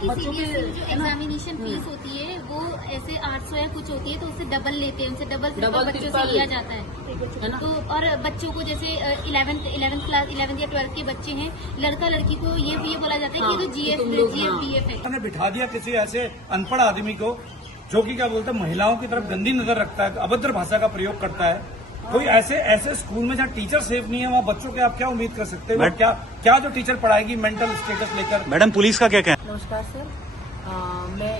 की सीबीएसई में जो एग्जामिनेशन फीस होती है वो ऐसे 800 या कुछ होती है, तो उससे डबल लेते हैं, उनसे डबल बच्चों से लिया जाता है तो। और बच्चों को जैसे 11th क्लास 11th या 12th के बच्चे हैं, लड़का लड़की को ये बोला जाता है कि ये तो GF है। मैंने बिठा दिया किसी ऐसे अनपढ़ आदमी को जो कि क्या बोलते हैं महिलाओं की तरफ गंदी नजर रखता है, अभद्र भाषा का प्रयोग करता है। कोई ऐसे स्कूल में जहाँ टीचर सेफ नहीं है वहाँ बच्चों के आप क्या उम्मीद कर सकते हैं? क्या जो टीचर पढ़ाएगी मेंटल स्टेटस लेकर? मैडम पुलिस का क्या कहना? नमस्कार सर, मैं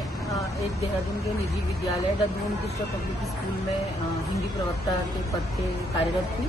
एक देहरादून के निजी विद्यालय द धूम डिस्ट्रिक्ट पब्लिक स्कूल में हिंदी प्रवक्ता के पद पे कार्यरत थी।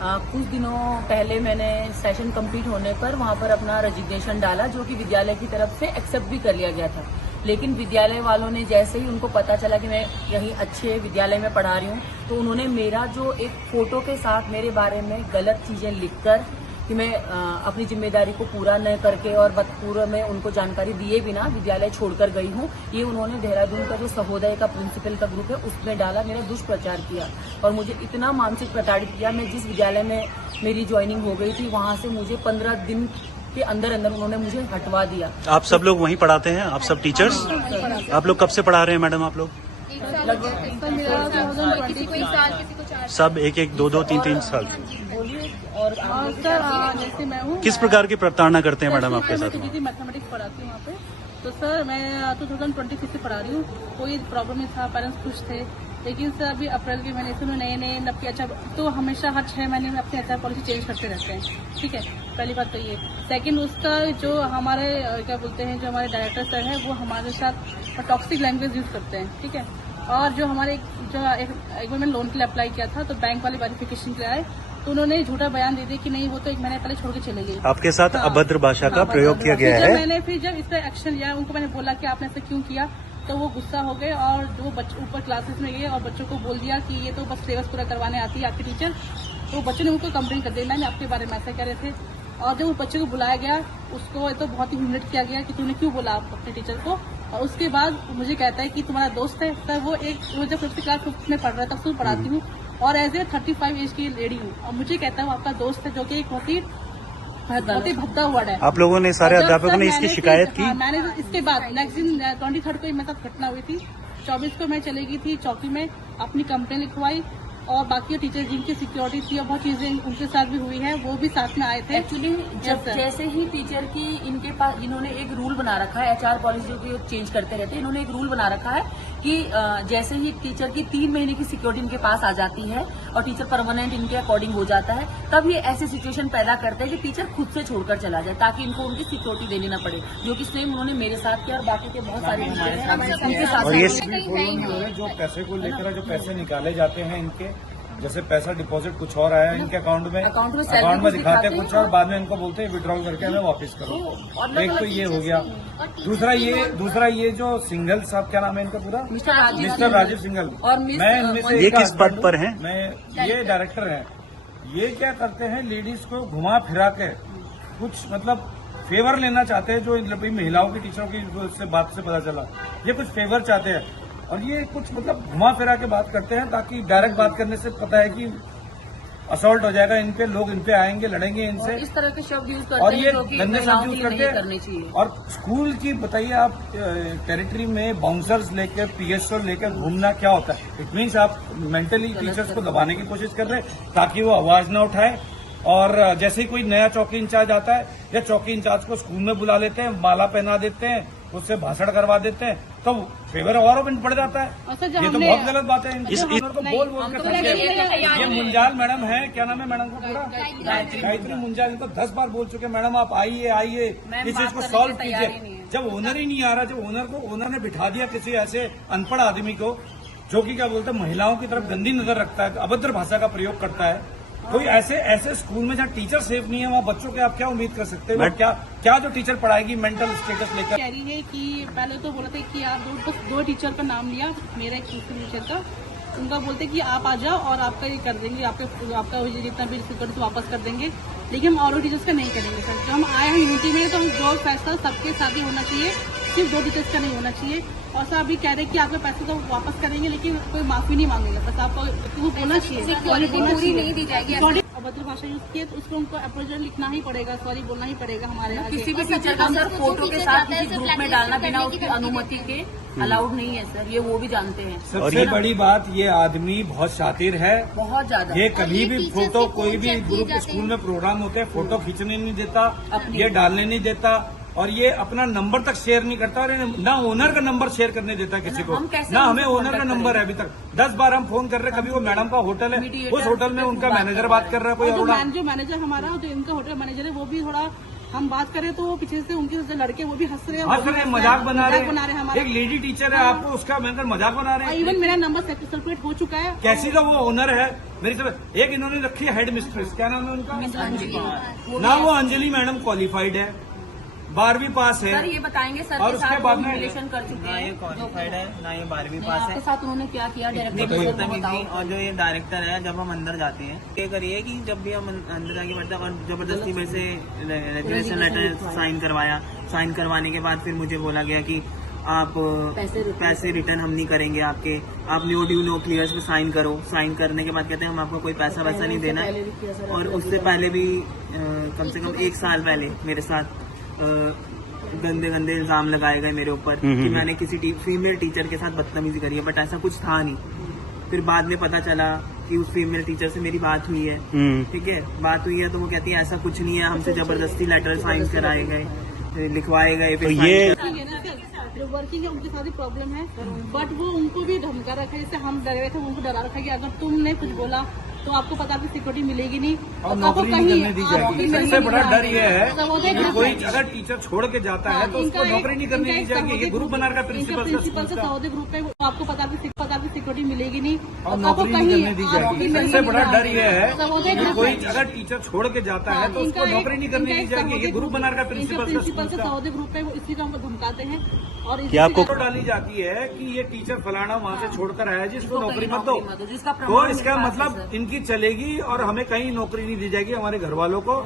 कुछ दिनों पहले मैंने सेशन कंप्लीट होने पर वहां पर अपना रेजिग्नेशन डाला, जो कि विद्यालय की तरफ से एक्सेप्ट भी कर लिया गया था। लेकिन विद्यालय वालों ने जैसे ही उनको पता चला कि मैं यहीं अच्छे विद्यालय में पढ़ा रही हूँ, तो उन्होंने मेरा जो एक फोटो के साथ मेरे बारे में गलत चीजें लिखकर कि मैं अपनी जिम्मेदारी को पूरा न करके और पूरा में उनको जानकारी दिए बिना विद्यालय छोड़कर गई हूँ, ये उन्होंने देहरादून का जो सहोदय का प्रिंसिपल का ग्रुप है उसमें डाला, मेरा दुष्प्रचार किया और मुझे इतना मानसिक प्रताड़ित किया। मैं जिस विद्यालय में मेरी ज्वाइनिंग हो गई थी वहां से मुझे 15 दिन के अंदर उन्होंने मुझे हटवा दिया। आप सब लोग वहीं पढ़ाते हैं? आप सब टीचर्स? आप लोग कब से पढ़ा रहे हैं मैडम आप लोग? सब एक 2 3 साल। और सर जैसे मैं हूँ, किस प्रकार की प्रताड़ना करते हैं मैडम आपके साथ? मैथमेटिक्स पढ़ाती हूँ वहाँ पे। तो सर मैं 2023 से पढ़ा रही हूँ, कोई प्रॉब्लम नहीं था, पेरेंट्स खुश थे। लेकिन सर अभी अप्रैल के महीने से नए नब के तो हमेशा हर 6 महीने में अपनी HR पॉलिसी चेंज करते रहते हैं, ठीक है। पहली बात तो ये। सेकंड, उसका जो हमारे क्या बोलते हैं, जो हमारे डायरेक्टर सर है वो हमारे साथ टॉक्सिक लैंग्वेज यूज करते हैं, ठीक है। और जो हमारे एक बार मैंने लोन के लिए अप्लाई किया था तो बैंक वाले वेरिफिकेशन के लिए आए तो उन्होंने झूठा बयान दे दिया कि नहीं वो तो 1 महीने पहले छोड़ के चले गए। आपके साथ अभद्र भाषा का प्रयोग किया गया है। फिर जब इस पर एक्शन लिया, उनको मैंने बोला कि आपने ऐसा क्यों किया, तो वो गुस्सा हो गए और जो बच्चे ऊपर क्लासेस में गए और बच्चों को बोल दिया कि ये तो बस सिलेबस पूरा करवाने आती है आपकी टीचर। तो बच्चों ने उनको कंप्लेन कर दिया, मैंने आपके बारे में ऐसा कह रहे थे। और जब उस बच्चे को बुलाया गया उसको तो बहुत ही ह्यूमिलेट किया गया कि तूने क्यों बोला अपने टीचर को। और उसके बाद मुझे कहता है कि तुम्हारा दोस्त है। सर वो जब 5th क्लास में पढ़ रहा था उसमें पढ़ाती हूँ और एज ए 35 एज की लेडी हूँ और मुझे कहता है वो आपका दोस्त है, जो कि एक बहुत ही भद्दा वर्ड है। आप लोगों ने सारे अध्यापकों ने इसकी शिकायत की? मैंने इसके बाद नेक्स्ट दिन 23rd को मेरे साथ घटना हुई थी। 24 को मैं चली गई थी चौकी में, अपनी कंप्लेन लिखवाई और बाकी टीचर जिनकी सिक्योरिटी थी और बहुत चीजें उनके साथ भी हुई है वो भी साथ में आए थे। एक्चुअली जैसे ही टीचर की इनके पास इन्होंने एक रूल बना रखा है, HR पॉलिसी को चेंज करते रहते हैं, इन्होंने एक रूल बना रखा है कि जैसे ही टीचर की 3 महीने की सिक्योरिटी इनके पास आ जाती है और टीचर परमानेंट इनके अकॉर्डिंग हो जाता है, तब ये ऐसी सिचुएशन पैदा करते हैं कि टीचर खुद से छोड़कर चला जाए ताकि इनको उनकी सिक्योरिटी देनी न पड़े, जो कि सेम उन्होंने मेरे साथ किया और बाकी के बहुत सारे टीचर हैं उनके साथ। जो पैसे को लेकर जो पैसे निकाले जाते हैं इनके, जैसे पैसा डिपॉजिट कुछ और आया इनके अकाउंट में दिखाते कुछ और, बाद में इनको बोलते हैं विड्रॉल करके हमें वापस करो। एक तो ये हो गया। दूसरा ये जो सिंघल साहब, क्या नाम है इनका पूरा? मिस्टर राजीव सिंघल। और मैं इनमें से ये किस पद पर हैं? ये डायरेक्टर हैं। ये क्या करते हैं, लेडीज को घुमा फिरा के कुछ मतलब फेवर लेना चाहते हैं, जो महिलाओं की टीचरों की बात से पता चला ये कुछ फेवर चाहते हैं और ये कुछ मतलब घुमा फिरा के बात करते हैं ताकि डायरेक्ट बात करने से पता है कि असॉल्ट हो जाएगा इन पे, लोग इन पे आएंगे, लड़ेंगे इनसे। इस तरह के शब्द यूज करते और हैं ये जो कि गंदे शब्द यूज करते हैं। और स्कूल की बताइए आप टेरिटरी में बाउंसर्स लेकर PSO लेकर घूमना क्या होता है? इट मीन्स आप मेंटली टीचर्स को दबाने की कोशिश कर रहे हैं ताकि वो आवाज न उठाए। और जैसे ही कोई नया चौकी इंचार्ज आता है या चौकी इंचार्ज को स्कूल में बुला लेते हैं, माला पहना देते हैं, उससे भाषण करवा देते हैं, तो फेवर और बढ़ जाता है। ये तो बहुत गलत बात है। इस को बोल कर ये मुंजाल मैडम है, क्या नाम है मैडम का पूरा? गायत्री मुंजाल। इनको 10 बार बोल चुके मैडम आप आइए इस चीज को सॉल्व कीजिए। जब ओनर ही नहीं आ रहा, जब ओनर ने बिठा दिया किसी ऐसे अनपढ़ आदमी को जो कि क्या बोलते हैं महिलाओं की तरफ गंदी नजर रखता है, अभद्र भाषा का प्रयोग करता है। कोई ऐसे स्कूल में जहाँ टीचर सेफ नहीं है वहाँ बच्चों के आप क्या उम्मीद कर सकते हैं? क्या जो टीचर पढ़ाएगी मेंटल स्टेटस लेकर? कह रही है कि पहले तो बोला था कि आप दो टीचर का नाम लिया, मेरा एक टीचर का, उनका बोलते कि आप आ जाओ और आपका ये कर देंगे, आपका जितना भी सिक्योरिटी वापस कर देंगे, लेकिन हम और टीचर्स का नहीं करेंगे सर। जो हम आए हैं यूनिटी में तो जो फैसला सबके साथ ही होना चाहिए, सिर्फ 2 टीचर्स का नहीं होना चाहिए। और सर अभी कह रहे हैं कि आपके पैसे तो वापस करेंगे लेकिन कोई माफी नहीं मांगेगा, बस आपको बोलना चाहिए। पूरी नहीं दी जाएगी। अभद्र भाषा यूज की है तो उसको उनको अपोलोजाइज लिखना ही पड़ेगा, सॉरी बोलना ही पड़ेगा हमारे आगे। किसी भी टीचर का सर फोटो के साथ किसी ग्रुप में डालना बिना उसकी अनुमति के अलाउड नहीं है सर, ये वो भी जानते हैं। सबसे बड़ी बात, ये आदमी बहुत शातिर है, बहुत ज्यादा। ये कभी भी फोटो, कोई भी ग्रुप स्कूल में प्रोग्राम होते हैं, फोटो खींचने नहीं देता, ये डालने नहीं देता, और ये अपना नंबर तक शेयर नहीं करता, और ना ओनर का नंबर शेयर करने देता किसी को, ना हमें ओनर का नंबर है। अभी तक 10 बार हम फोन कर रहे हैं, कभी वो मैडम का होटल है, उस होटल में उनका मैनेजर बात कर रहा है, कोई अरोड़ा। जो मैनेजर हमारा, जो इनका होटल मैनेजर है, वो भी थोड़ा हम बात करें तो वो पीछे से उनके जो लड़के वो भी हंस रहे हैं, मजाक बना रहे हैं। हैं। एक लेडी टीचर है, आपको उसका मैंकर मजाक बना रहे हैं। इवन मेरा नंबर सर्कुलेट हो चुका है। कैसी का वो ओनर है मेरी सब। एक इन्होंने रखी है हेड मिस्ट्रेस, क्या नाम है उनका? ना वो अंजलि मैडम क्वालिफाइड है, 12वीं पास है सर ये बताएंगे सर और के उसके साथ बाद में रिलेशन कर चुके हैं, ये क्वालिफाइड है ना, ये 12वीं पास है। आपके साथ उन्होंने क्या किया डायरेक्टर नहीं, को बदतमीजी। बताओ। और जो ये डायरेक्टर है, जब हम अंदर जाते हैं ये करिए कि जब भी हम अंदर जाके बैठते हैं, और जबरदस्ती मेरे से रेजिग्नेशन लेटर साइन करवाया। साइन करवाने के बाद फिर मुझे बोला गया कि आप पैसे रिटर्न हम नहीं करेंगे आपके, आप नो ड्यू नो क्लियर्स पे साइन करो। साइन करने के बाद कहते हैं हम आपको कोई पैसा वैसा नहीं देना है। और उससे पहले भी कम से कम 1 साल पहले मेरे साथ गंदे गंदे इल्जाम लगाए गए मेरे ऊपर कि मैंने किसी फीमेल टीचर के साथ बदतमीजी करी है, बट ऐसा कुछ था नहीं। फिर बाद में पता चला कि उस फीमेल टीचर से मेरी बात हुई है, ठीक है, बात हुई है तो वो कहती है ऐसा कुछ नहीं है, हमसे जबरदस्ती लेटर साइन कराए गए, लिखवाए गए। तो ये जो वर्किंग है उनके साथ ही प्रॉब्लम है, बट वो उनको भी धमका रखा है, जैसे हम डरे हुए थे उनको डरा रखा है कि अगर तुमने कुछ बोला तो आपको पता आपकी सिक्योरिटी मिलेगी नहीं और नौकरी नहीं करने दी जाएगी। सबसे बड़ा डर ये है कि कोई अगर टीचर छोड़ के जाता है तो उसको नौकरी नहीं करने दी जाएगी। ये ग्रुप बना रखा प्रिंसिपल से सहोदय ग्रुप है, आपको पता आपकी सिक्योरिटी मिलेगी नहीं और नौकरी नहीं करने दी जाएगी। सबसे बड़ा डर ये है कि कोई अगर टीचर छोड़ के जाता है तो उसको नौकरी नहीं करने दी जाएगी। ये ग्रुप बना रखा प्रिंसिपल से सहोदय ग्रुप है, वो इसी का हमको धमकाते हैं। और क्या आपको डाली जाती है कि ये टीचर फलाना वहाँ से छोड़कर आया, जिसको नौकरी मत दो, जिसका तो इसका मतलब इनकी चलेगी और हमें कहीं नौकरी नहीं दी जाएगी हमारे घर वालों को।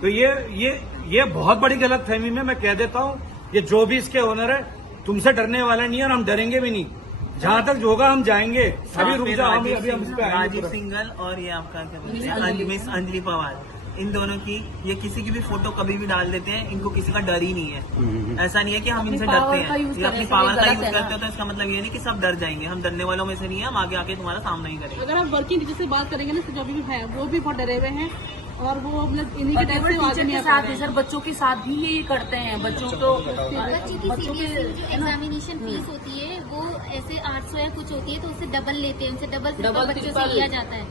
तो ये बहुत बड़ी गलतफहमी में मैं कह देता हूँ, ये जो भी इसके ओनर है तुमसे डरने वाला नहीं है और हम डरेंगे भी नहीं। जहाँ तक होगा हम जाएंगे। अभी रुक जाओ, अभी हम इस पे आएंगे। राजीव सिंघल और ये आपका क्या बोलते हैं, मिस अंजलि पवार, इन दोनों की ये किसी की भी फोटो कभी भी डाल देते हैं, इनको किसी का डर ही नहीं है। ऐसा नहीं है कि हम इनसे डरते हैं, ये अपनी पावर का यूज करते हो, तो इसका मतलब ये नहीं कि सब डर जाएंगे। हम डरने वालों में से नहीं है, हम आगे आके तुम्हारा सामना ही करेंगे। अगर आप वर्किंग टीचर से बात करेंगे ना, तो जो भी है वो भी बहुत डरे हुए हैं और वो अपने इन्हीं के टाइप से टीचर के साथ ही सर बच्चों के साथ भी यही करते हैं। बच्चों को बच्चों की जो एग्जामिनेशन फीस होती है वो ऐसे 800 या कुछ होती है, तो उससे डबल लेते हैं, उनसे डबल बच्चों से लिया जाता है।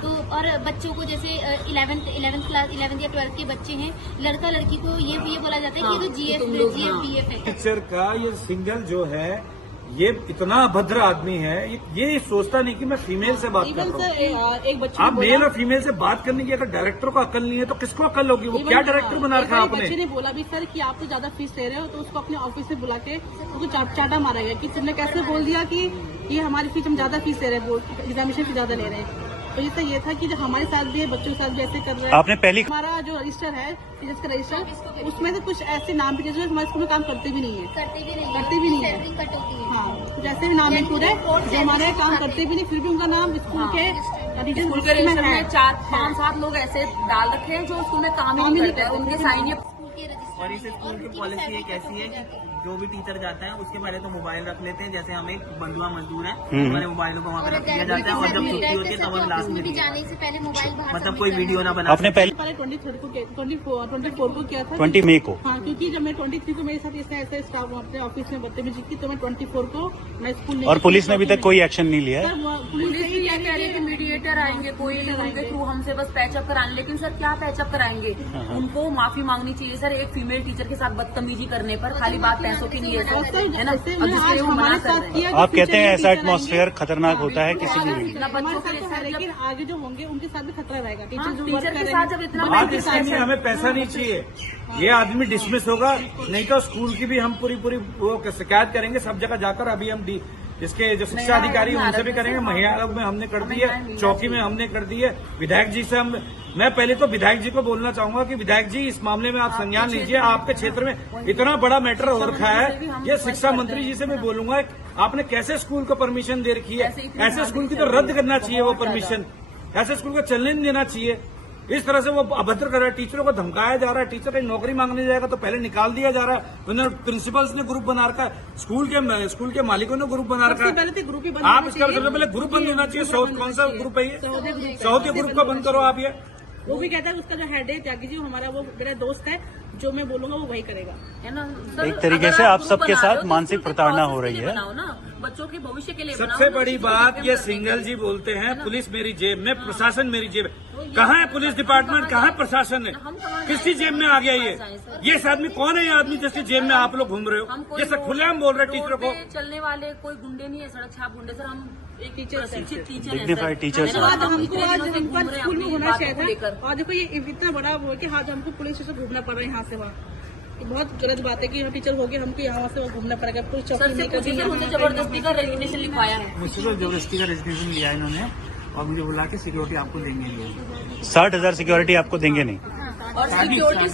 तो और बच्चों को जैसे 11th क्लास 11th या 12th के बच्चे हैं, लड़का लड़की को ये बोला जाता है कि ये तो GF है। टीचर का ये सिंगल जो है, ये इतना अभद्र आदमी है, ये सोचता नहीं कि मैं फीमेल से बात कर रहा हूँ। एक बच्चे आप मेल और फीमेल से बात करने की अगर डायरेक्टर को अकल नहीं है तो किसको अकल होगी? वो क्या डायरेक्टर बना रखा है आपने? बच्चे ने बोला भी सर कि आप तो ज्यादा फीस ले रहे हो, तो उसको अपने ऑफिस से बुला के उसको चाटा मारा गया कि सर ने कैसे बोल दिया कि ये हमारी फीस, हम ज्यादा फीस ले रहे हैं, एग्जामिनेशन फीस ज्यादा ले रहे हैं। तो इससे ये था कि जो हमारे साथ भी है, बच्चों के साथ भी ऐसे कर रहे हैं। आपने पहली हमारा जो रजिस्टर है, टीचर्स का रजिस्टर, उसमें से कुछ ऐसे नाम भी जो हमारे स्कूल में काम करते भी नहीं है, करते भी नहीं है। हाँ, कुछ ऐसे भी नाम है पूरे जो हमारे यहाँ काम करते भी नहीं, फिर भी उनका नाम स्कूल के स्कूल के रजिस्टर में 4-5-7 लोग ऐसे डाल रखे हैं जो स्कूल में काम ही नहीं करते, उनके साइन। और इस स्कूल की पॉलिसी एक ऐसी है कि जो भी टीचर जाता है उसके पहले तो मोबाइल रख लेते हैं। जैसे हम एक बंधुआ मजदूर है, हमारे मोबाइलों को वहाँ पे रख दिया जाता है, और जब छुट्टी होती है तब हम लास्ट में जाने से पहले मोबाइल बाहर मतलब कोई वीडियो ना बना। आपने पहले 23 को 24 को किया था, 20 मई को। हाँ, क्योंकि जब मैं 23 को मेरे साथ ऐसे स्टाफ अपने ऑफिस में बदतमीजी की, तो मैं 24 को मैं स्कूल। और पुलिस ने अभी तक कोई एक्शन नहीं लिया है। पुलिस भी ये कह रही है कि मीडिएटर आएंगे कोई उनके थ्रू हमसे बस पैचअप कराने, लेकिन सर क्या पैचअप कराएंगे? उनको माफी मांगनी चाहिए सर, एक फीमेल टीचर के साथ बदतमीजी करने पर। खाली बात पैसों की नहीं है है ना? हमारे साथ किया, आप कहते हैं ऐसा एटमॉस्फेयर खतरनाक होता है किसी भी बच्चों के साथ, लेकिन आगे जो होंगे उनके साथ भी खतरा रहेगा। टीचर के साथ जब इतना बात इसके लिए हमें पैसा नहीं चाहिए, ये आदमी डिसमिस होगा, नहीं तो स्कूल की भी हम पूरी वो शिकायत करेंगे सब जगह जाकर। अभी हम इसके जो शिक्षा अधिकारी उनसे भी करेंगे, महिला आयोग में हमने कर दी है, चौकी में हमने कर दी है, विधायक जी से मैं पहले तो विधायक जी को बोलना चाहूंगा कि विधायक जी इस मामले में आप संज्ञान लीजिए। आपके क्षेत्र में इतना बड़ा मैटर हो रखा है, ये शिक्षा मंत्री जी से मैं बोलूंगा, आपने कैसे स्कूल को परमिशन दे रखी है? ऐसे स्कूल की तो रद्द करना चाहिए वो परमिशन, ऐसे स्कूल को चलने नहीं देना चाहिए। इस तरह से वो अभद्र कर रहा है, टीचरों को धमकाया जा रहा है। टीचर कहीं नौकरी मांगने जाएगा तो पहले निकाल दिया जा रहा है। उन्हें प्रिंसिपल्स ने ग्रुप बना रखा है, स्कूल के मालिकों ने ग्रुप बना रखा है। ग्रुप ही बंद आप इसका सबसे पहले ग्रुप बंद होना चाहिए। कौन सा ग्रुप है ये? सौदे ग्रुप का बंद करो आप ये। वो भी कहता है उसका जो हेड है त्यागी जी, हमारा वो मेरा दोस्त है, जो मैं बोलूंगा वो वही करेगा, है ना। एक तरीके से आप सबके साथ मानसिक प्रताड़ना हो रही है। बनाओ ना, बच्चों के भविष्य के लिए सबसे बड़ी बात ये सिंघल जी बोलते हैं पुलिस मेरी जेब में, प्रशासन मेरी जेब में। कहाँ है पुलिस डिपार्टमेंट, कहाँ है प्रशासन है? किसकी जेब में आ गया ये इस आदमी कौन है? ये आदमी जिसकी जेब में आप लोग घूम रहे हो, ये सब खुलेआम बोल रहे टीचरों को। चलने वाले कोई गुंडे नहीं है, सड़क छाप गुंडे। सर हम एक टीचर शिक्षित टीचर डिग्निफाइड टीचर्स हैं। आज हमको आज इनका स्कूल में होना चाहिए था। और देखो ये इतना बड़ा वो है कि आज हमको पुलिस स्टेशन घूमना पड़ रहा है यहाँ से वहाँ। ये बहुत गलत बात है कि टीचर हो गए हमको यहाँ से वहाँ घूमना पड़ेगा। पुलिस चौकी नहीं करती, मुझे जबरदस्ती का रेजिग्नेशन लिखवाया है। मुझसे तो जबरदस्ती का रेजिग्नेशन लिया है इन्होंने और मुझे बोला कि सिक्योरिटी आपको देंगे नहीं। 60,000 सिक्योरिटी आपको देंगे नहीं। और सिक्योरिटी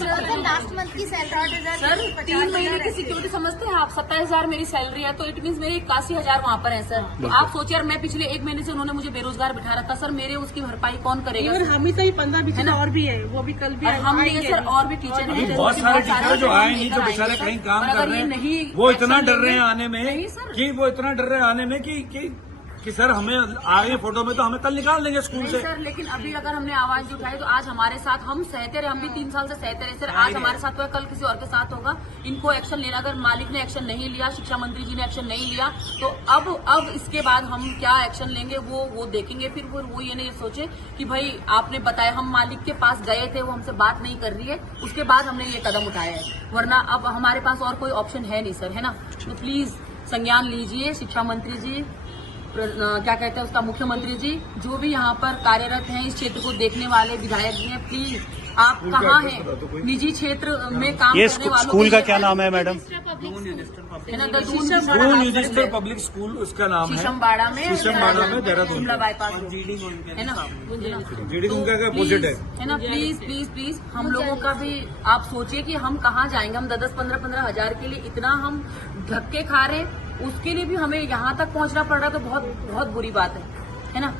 लास्ट मंथ की सैलरी सर 3 महीने की सिक्योरिटी समझते हैं आप? 27,000 मेरी सैलरी है, तो इट मीन मेरे 81,000 वहाँ पर है सर। तो आप सोचिए, यार मैं पिछले 1 महीने से उन्होंने मुझे बेरोजगार बिठा रखा सर, मेरे उसकी भरपाई कौन करेगा? इवन हम ही सही 15-20 और भी है, वो भी कल भी हम नहीं है सर, और भी टीचर अभी हैं। बहुत सारे टीचर जो आए नहीं, जो बेचारे कहीं काम कर रहे हैं, वो इतना डर रहे हैं आने में कि सर हमें आए फोटो में तो हमें कल निकाल देंगे स्कूल से। सर लेकिन अभी अगर हमने आवाज उठाई तो आज हमारे साथ हम सहते रहे, हम भी 3 साल से सहते रहे सर। आज हमारे साथ हुआ, कल किसी और के साथ होगा। इनको एक्शन लेना, अगर मालिक ने एक्शन नहीं लिया, शिक्षा मंत्री जी ने एक्शन नहीं लिया, तो अब इसके बाद हम क्या एक्शन लेंगे वो देखेंगे। फिर वो ये नहीं सोचे कि भाई आपने बताया, हम मालिक के पास गए थे, वो हमसे बात नहीं कर रही है, उसके बाद हमने ये कदम उठाया है। वरना अब हमारे पास और कोई ऑप्शन है नहीं सर, है ना। तो प्लीज संज्ञान लीजिए शिक्षा मंत्री जी, क्या कहते हैं उसका मुख्यमंत्री जी, जो भी यहाँ पर कार्यरत हैं, इस क्षेत्र को देखने वाले विधायक जी हैं, प्लीज आप कहाँ हैं? निजी क्षेत्र में काम ये करने वालों स्कूल का क्या नाम है मैडम? है ना, दून रजिस्टर पब्लिक स्कूल उसका नाम है, शीशमबाड़ा में देहरादून शिमला बाईपास है ना, जीडी उनका का अपोजिट है ना। प्लीज हम लोगों का भी आप सोचिए कि हम कहाँ जाएंगे। हम 10-15 हजार के लिए इतना हम धक्के खा रहे हैं, उसके लिए भी हमें यहाँ तक पहुँचना पड़ रहा है, तो बहुत बहुत बुरी बात है ना।